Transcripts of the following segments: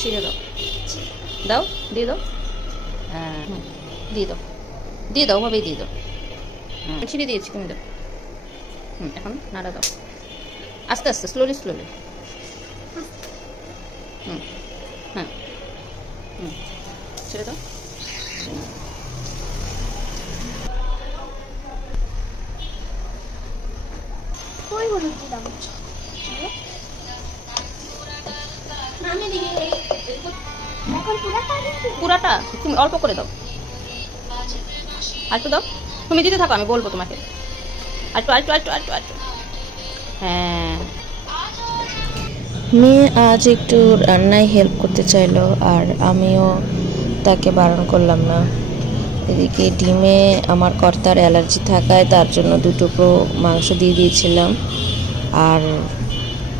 ছিঁড়ে দাও, দাও, দিয়ে দাও। হ্যাঁ, দিয়ে দাও, দিয়ে দাও, ওভাবেই দিয়ে দাও। ছিঁড়ে দিয়েছি, তুমি দাও। এখন নাড়া দাও, আস্তে আস্তে, স্লোলি স্লোলি। হ্যাঁ, ছেড়ে দাও। পুরাটা তুমি অল্প করে দাও, আরেকটু দাও, তুমি দিতে থাকো, আমি বলবো তোমাকে। আরেকটু আরেকটু আরেকটু আরেকটু আরেকটু। হ্যাঁ, মেয়ে আজ একটু রান্নায় হেল্প করতে চাইলো, আর আমিও তাকে বারণ করলাম না। এদিকে ডিমে আমার কর্তার অ্যালার্জি থাকায় তার জন্য 2 টুকরো মাংস দিয়ে দিয়েছিলাম, আর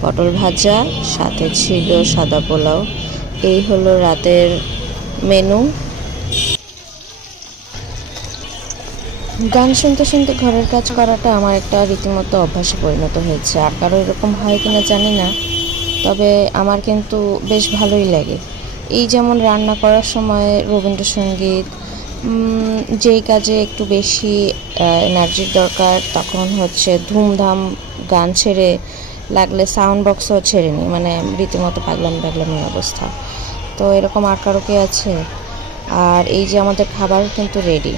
পটল ভাজা, সাথে ছিল সাদা পোলাও। এই হলো রাতের মেনু। গান শুনতে শুনতে ঘরের কাজ করাটা আমার একটা রীতিমতো অভ্যাসে পরিণত হয়েছে। আর কারো এরকম হয় কিনা জানি না, তবে আমার কিন্তু বেশ ভালোই লাগে। এই যেমন রান্না করার সময় রবীন্দ্রসঙ্গীত, যেই কাজে একটু বেশি এনার্জির দরকার তখন হচ্ছে ধুমধাম গান ছেড়ে, লাগলে সাউন্ড বক্সও ছেড়ে নিই, মানে রীতিমতো পাগলামি অবস্থা। তো এরকম আর কারো কি আছে? আর এই যে আমাদের খাবার কিন্তু রেডি।